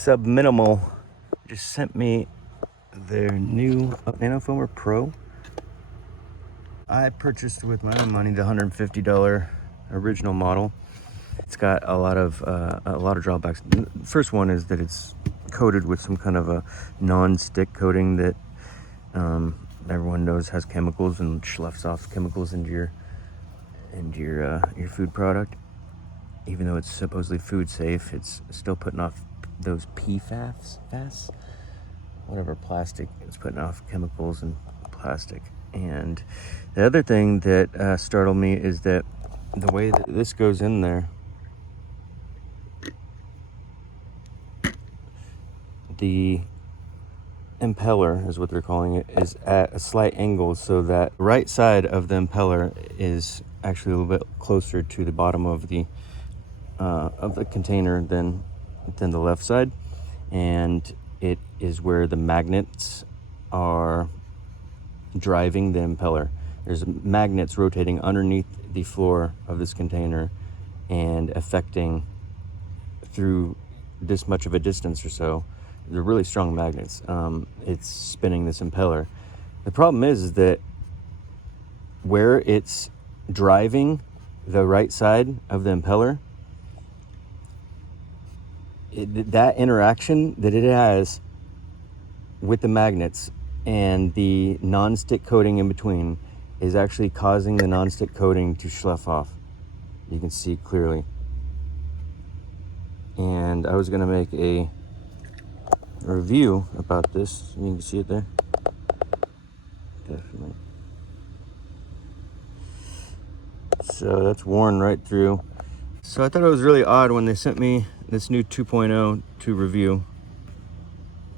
Subminimal just sent me their new Nanofoamer Pro. I purchased with my own money the $150 original model. It's got a lot of drawbacks. The first one is that it's coated with some kind of a non-stick coating that everyone knows has chemicals and schluffs off chemicals into your food product. Even though it's supposedly food safe, it's still putting off those PFAS, whatever plastic. It's putting off chemicals and plastic. And the other thing that startled me is that the way that this goes in there, the impeller is what they're calling it, is at a slight angle, so that the right side of the impeller is actually a little bit closer to the bottom of the container than the left side, and it is where the magnets are driving the impeller. There's magnets rotating underneath the floor of this container and affecting through this much of a distance or so. They're really strong magnets. It's spinning this impeller. The problem is that where it's driving the right side of the impeller, that interaction that it has with the magnets and the non-stick coating in between is actually causing the non-stick coating to slough off. You can see clearly. And I was going to make a review about this. You can see it there. Definitely. So that's worn right through. So I thought it was really odd when they sent me this new 2.0 to review,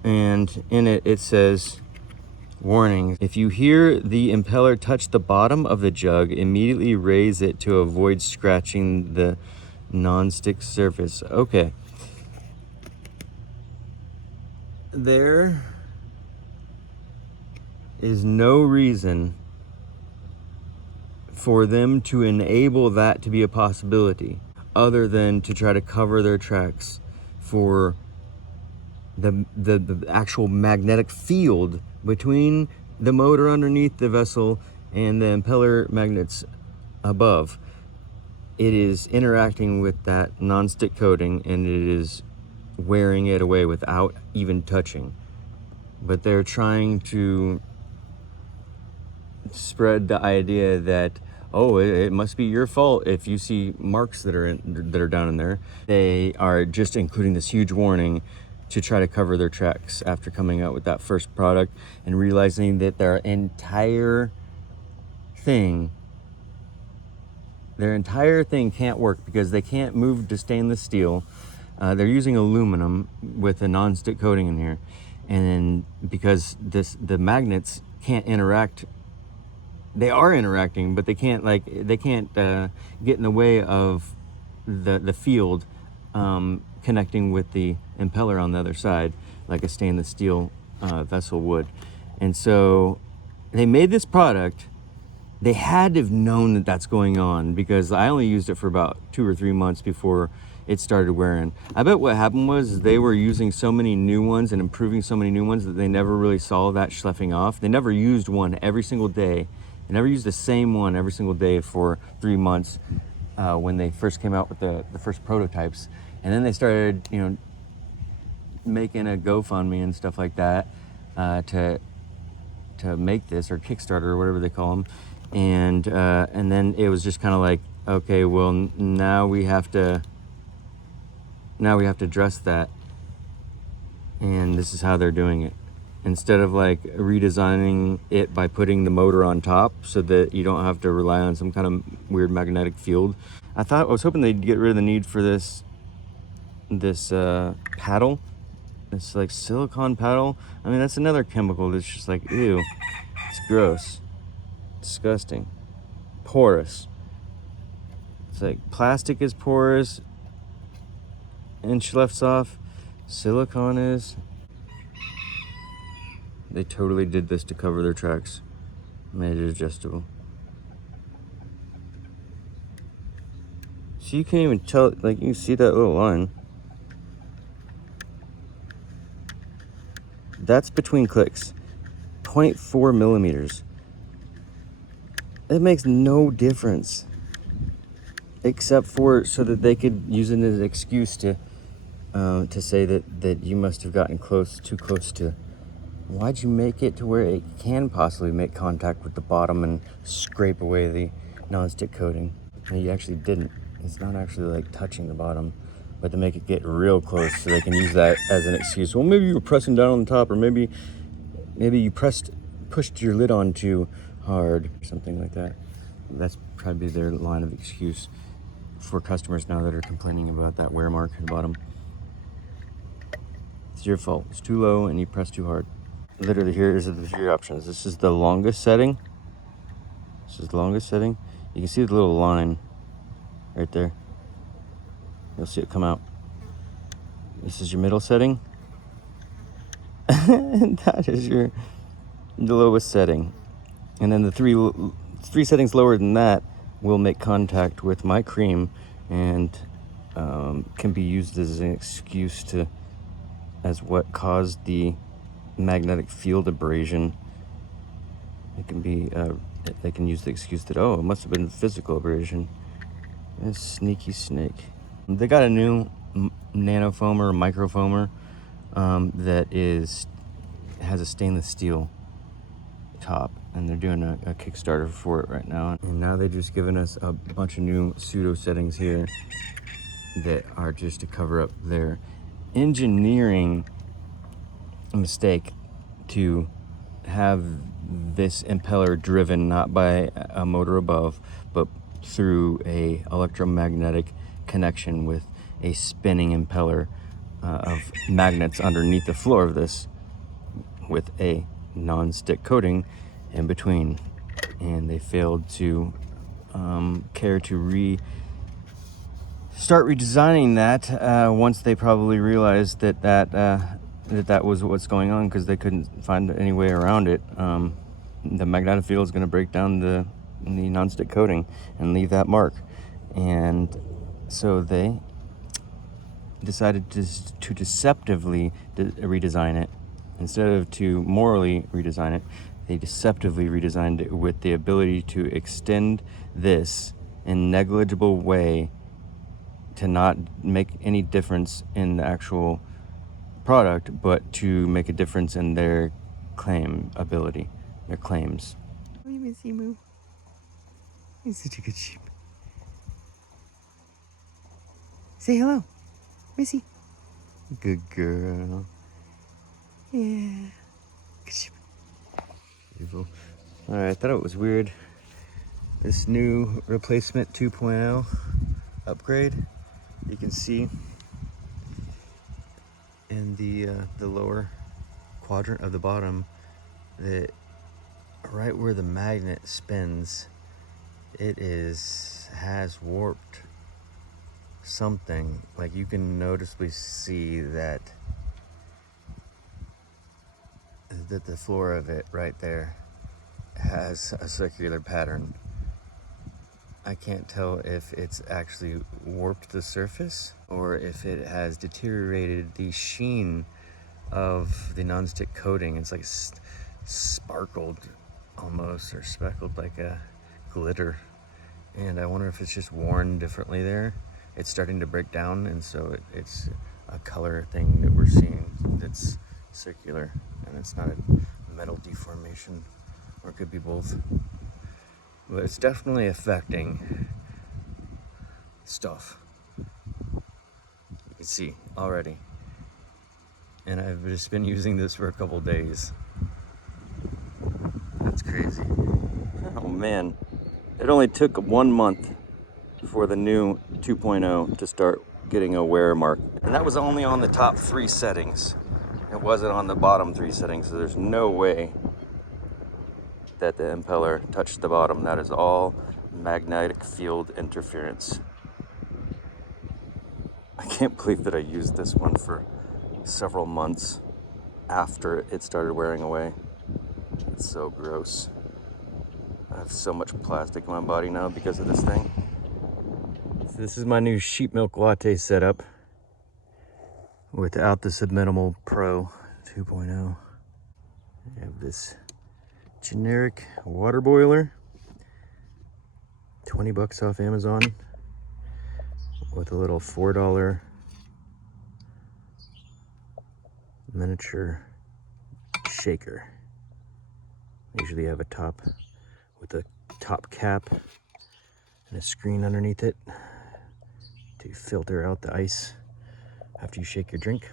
and in it says, warning, if you hear the impeller touch the bottom of the jug, immediately raise it to avoid scratching the non-stick surface. Okay. There is no reason for them to enable that to be a possibility, other than to try to cover their tracks for the actual magnetic field between the motor underneath the vessel and the impeller magnets above. It is interacting with that non-stick coating, and it is wearing it away without even touching. But they're trying to spread the idea that, oh, it must be your fault if you see marks that are down in there. They are just including this huge warning to try to cover their tracks after coming out with that first product and realizing that their entire thing can't work because they can't move to stainless steel. They're using aluminum with a non-stick coating in here, and then because the magnets can't interact. They are interacting, but they can't get in the way of the field connecting with the impeller on the other side, like a stainless steel vessel would. And so they made this product. They had to have known that that's going on, because I only used it for about 2 or 3 months before it started wearing. I bet what happened was they were using so many new ones and improving so many new ones that they never really saw that sloughing off. They never used one every single day. They never used the same one every single day for 3 months when they first came out with the first prototypes. And then they started, making a GoFundMe and stuff like that to make this, or Kickstarter or whatever they call them. And then it was just kind of like, okay, well, now we have to address that. And this is how they're doing it. Instead of like redesigning it by putting the motor on top so that you don't have to rely on some kind of weird magnetic field. I was hoping they'd get rid of the need for this paddle, this like silicone paddle. I mean, that's another chemical that's just like, ew, it's gross, disgusting, porous. It's like plastic is porous and sloughs off. Silicone is. They totally did this to cover their tracks. Made it adjustable. So you can't even tell, like, you can see that little line. That's between clicks. 0.4 millimeters. It makes no difference, except for so that they could use it as an excuse to say that you must have gotten too close to. Why'd you make it to where it can possibly make contact with the bottom and scrape away the nonstick coating? And you actually didn't. It's not actually like touching the bottom, but to make it get real close so they can use that as an excuse. Well, maybe you were pressing down on the top, or maybe you pushed your lid on too hard, or something like that. That's probably their line of excuse for customers now that are complaining about that wear mark at the bottom. It's your fault. It's too low and you press too hard. Literally, here is the 3 options. This is the longest setting. You can see the little line right there. You'll see it come out. This is your middle setting. And that is the lowest setting. And then the three settings lower than that will make contact with my cream and can be used as an excuse as what caused the magnetic field abrasion. It can be they can use the excuse that, oh, it must have been physical abrasion. It's sneaky snake. They got a new nanofoamer or microfoamer that has a stainless steel top, and they're doing a Kickstarter for it right now. And now they've just given us a bunch of new pseudo settings here that are just to cover up their engineering mistake to have this impeller driven not by a motor above, but through a electromagnetic connection with a spinning impeller of magnets underneath the floor of this, with a non-stick coating in between. And they failed to care to start redesigning that once they probably realized that was what's going on, because they couldn't find any way around it. The magnetic field is going to break down the non-stick coating and leave that mark. And so they decided to deceptively redesign it. Instead of to morally redesign it, they deceptively redesigned it with the ability to extend this in negligible way to not make any difference in the actual product, but to make a difference in their claims. Oh, you missy moo. You're such a good sheep. Say hello, Missy. Good girl. Yeah. Good sheep. Beautiful. Alright, I thought it was weird. This new replacement 2.0 upgrade, you can see in the lower quadrant of the bottom that right where the magnet spins, it has warped something. Like, you can noticeably see that the floor of it right there has a circular pattern. I can't tell if it's actually warped the surface or if it has deteriorated the sheen of the nonstick coating. It's like sparkled almost, or speckled like a glitter. And I wonder if it's just worn differently there. It's starting to break down, and so it's a color thing that we're seeing that's circular, and it's not a metal deformation, or it could be both. But it's definitely affecting stuff. You can see already. And I've just been using this for a couple days. That's crazy. Oh man. It only took 1 month for the new 2.0 to start getting a wear mark. And that was only on the top 3 settings. It wasn't on the bottom 3 settings, so there's no way that the impeller touched the bottom. That is all magnetic field interference. I can't believe that I used this one for several months after it started wearing away. It's so gross. I have so much plastic in my body now because of this thing. So this is my new sheep milk latte setup without the Subminimal Pro 2.0. I have this generic water boiler, 20 bucks off Amazon, with a little $4 miniature shaker. Usually have a top with a top cap and a screen underneath it to filter out the ice after you shake your drink.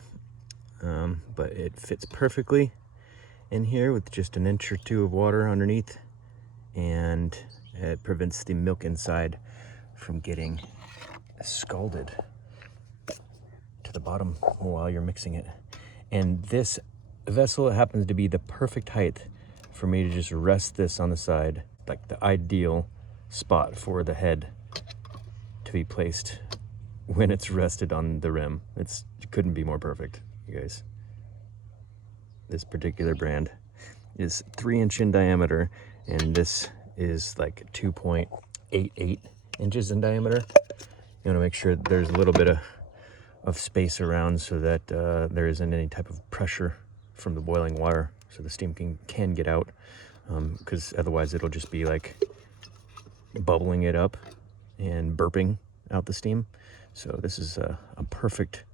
But it fits perfectly in here with just an inch or two of water underneath, and it prevents the milk inside from getting scalded to the bottom while you're mixing it. And this vessel happens to be the perfect height for me to just rest this on the side, like the ideal spot for the head to be placed when it's rested on the rim. It couldn't be more perfect, you guys. This particular brand is 3-inch in diameter, and this is like 2.88 inches in diameter. You want to make sure there's a little bit of space around so that there isn't any type of pressure from the boiling water, so the steam can get out, because otherwise it'll just be like bubbling it up and burping out the steam. So this is a perfect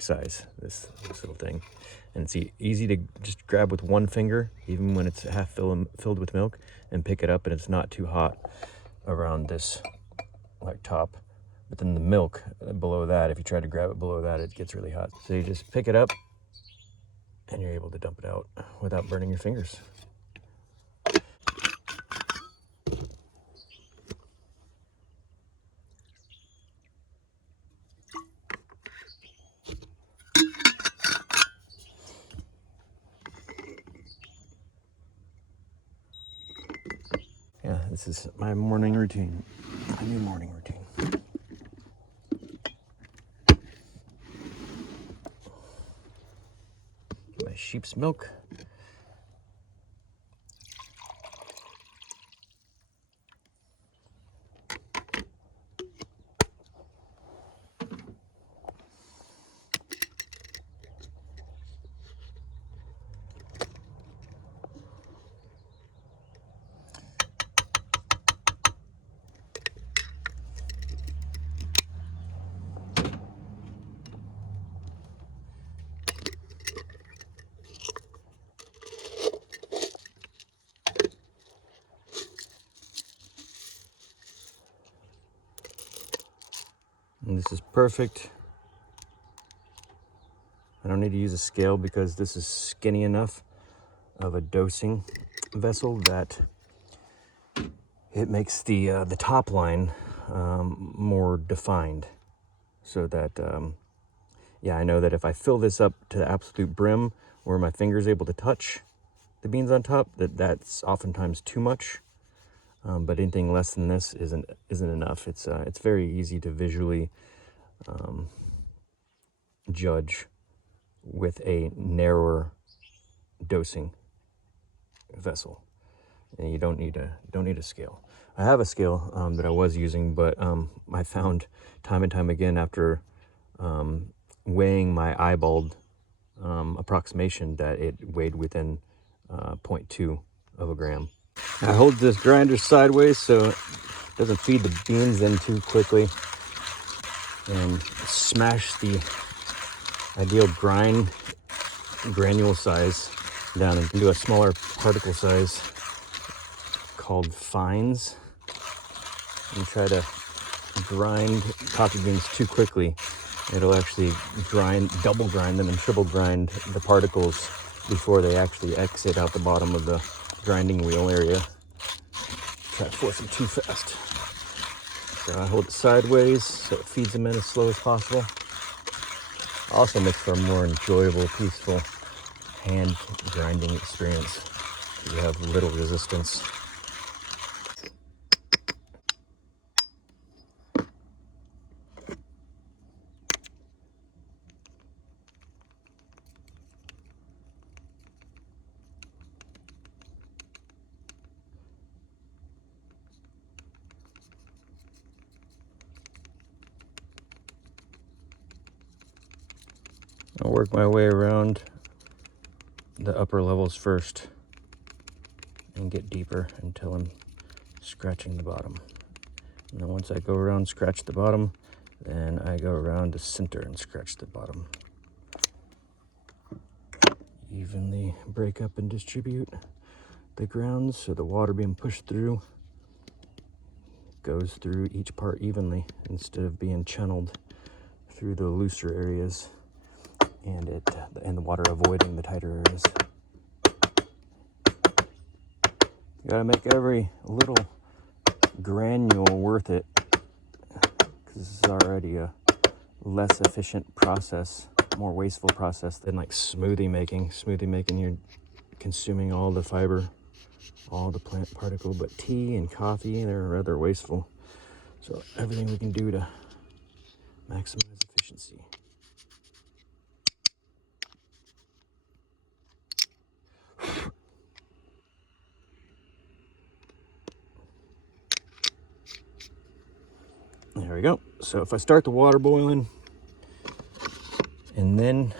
size, this little thing. And it's easy to just grab with one finger, even when it's half filled with milk, and pick it up, and it's not too hot around this like top. But then the milk below that, if you try to grab it below that, it gets really hot. So you just pick it up and you're able to dump it out without burning your fingers. Yeah, this is my morning routine, my new morning routine. My sheep's milk. And this is perfect. I don't need to use a scale because this is skinny enough of a dosing vessel that it makes the top line more defined, so that yeah, I know that if I fill this up to the absolute brim where my finger's able to touch the beans on top, that's oftentimes too much. But anything less than this isn't enough. It's very easy to visually judge with a narrower dosing vessel, and you don't need a scale. I have a scale that I was using, but I found time and time again after weighing my eyeballed approximation that it weighed within 0.2 of a gram. I hold this grinder sideways so it doesn't feed the beans in too quickly, and smash the ideal granule size down into a smaller particle size called fines. And try to grind coffee beans too quickly, it'll actually double grind them and triple grind the particles before they actually exit out the bottom of the grinding wheel area. Try to force them too fast. So I hold it sideways so it feeds them in as slow as possible. Also makes for a more enjoyable, peaceful hand grinding experience. You have little resistance. I'll work my way around the upper levels first and get deeper until I'm scratching the bottom. And then once I go around, scratch the bottom, then I go around the center and scratch the bottom. Evenly break up and distribute the grounds so the water being pushed through goes through each part evenly instead of being channeled through the looser areas and the water avoiding the tighter areas. You gotta make every little granule worth it, because this is already a less efficient process, more wasteful process than like smoothie making. Smoothie making, you're consuming all the fiber, all the plant particle, but tea and coffee, they're rather wasteful. So everything we can do to maximize efficiency. There we go. So if I start the water boiling and then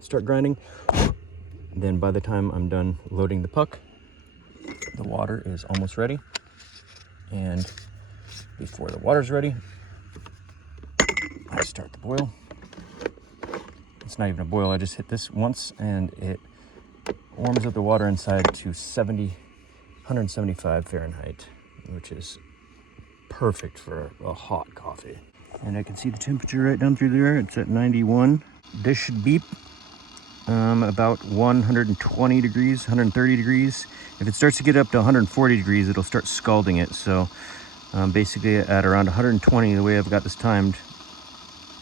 start grinding, then by the time I'm done loading the puck, the water is almost ready. And before the water's ready, I start the boil. It's not even a boil, I just hit this once and it warms up the water inside to 175 Fahrenheit, which is perfect for a hot coffee. And I can see the temperature right down through there. It's at 91. This should beep about 120 degrees, 130 degrees. If it starts to get up to 140 degrees, it'll start scalding it. So basically at around 120, the way I've got this timed,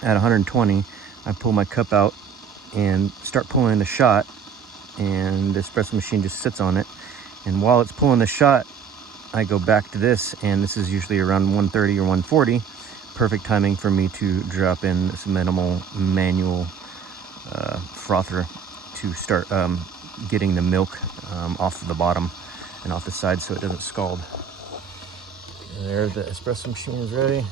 at 120, I pull my cup out and start pulling the shot, and the espresso machine just sits on it. And while it's pulling the shot, I go back to this, and this is usually around 130 or 140. Perfect timing for me to drop in some minimal manual frother to start getting the milk off of the bottom and off the side so it doesn't scald. And there, the espresso machine is ready.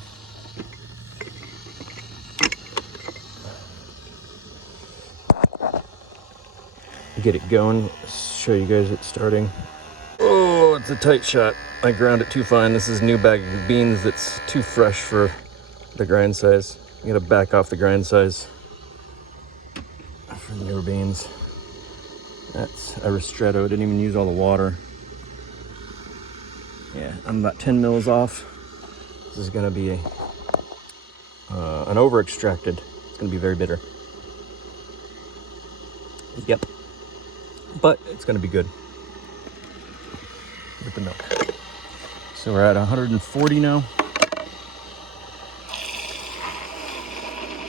Get it going, show you guys it starting. Oh, it's a tight shot. I ground it too fine. This is a new bag of beans that's too fresh for the grind size. You gotta back off the grind size for the newer beans. That's a ristretto. Didn't even use all the water. Yeah, I'm about 10 mils off. This is gonna be an over extracted. It's gonna be very bitter. Yep. But it's gonna be good with the milk. So we're at 140 now.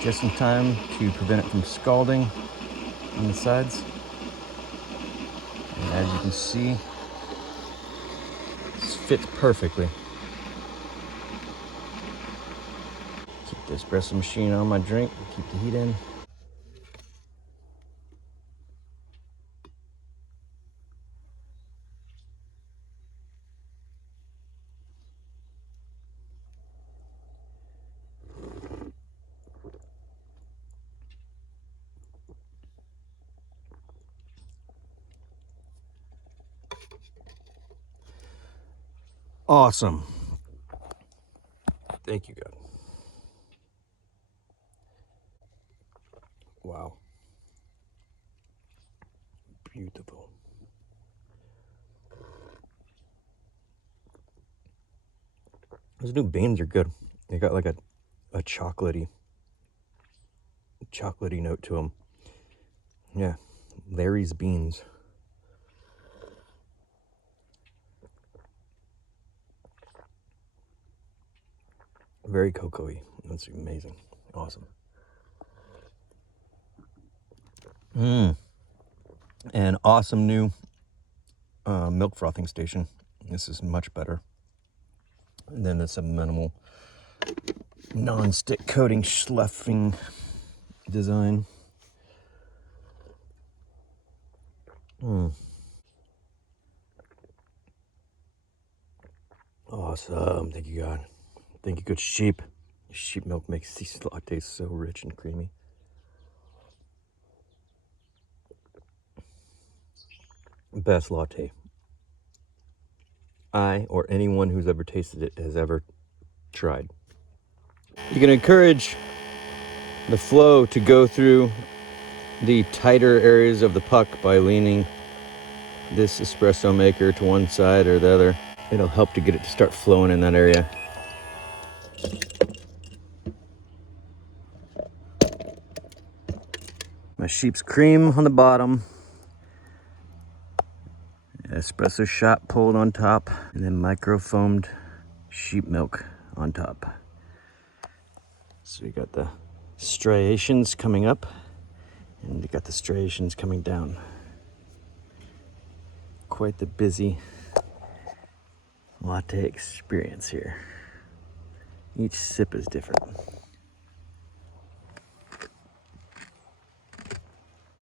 Just in time to prevent it from scalding on the sides. And as you can see, this fits perfectly. Keep the espresso machine on my drink, keep the heat in. Awesome. Thank you, God. Wow. Beautiful. Those new beans are good. They got like a chocolatey note to them. Yeah, Larry's beans. Very cocoa-y. That's amazing. Awesome. An awesome new milk frothing station. This is much better than the Subminimal Nonstick coating schluffing design. Awesome. Thank you, God. Thank you, good sheep. Sheep milk makes these lattes so rich and creamy. best latte I or anyone who's ever tasted it has ever tried. You can encourage the flow to go through the tighter areas of the puck by leaning this espresso maker to one side or the other. It'll help to get it to start flowing in that area. My sheep's cream on the bottom, espresso shot pulled on top, and then microfoamed sheep milk on top. So you got the striations coming up, and you got the striations coming down. Quite the busy latte experience here. Each sip is different.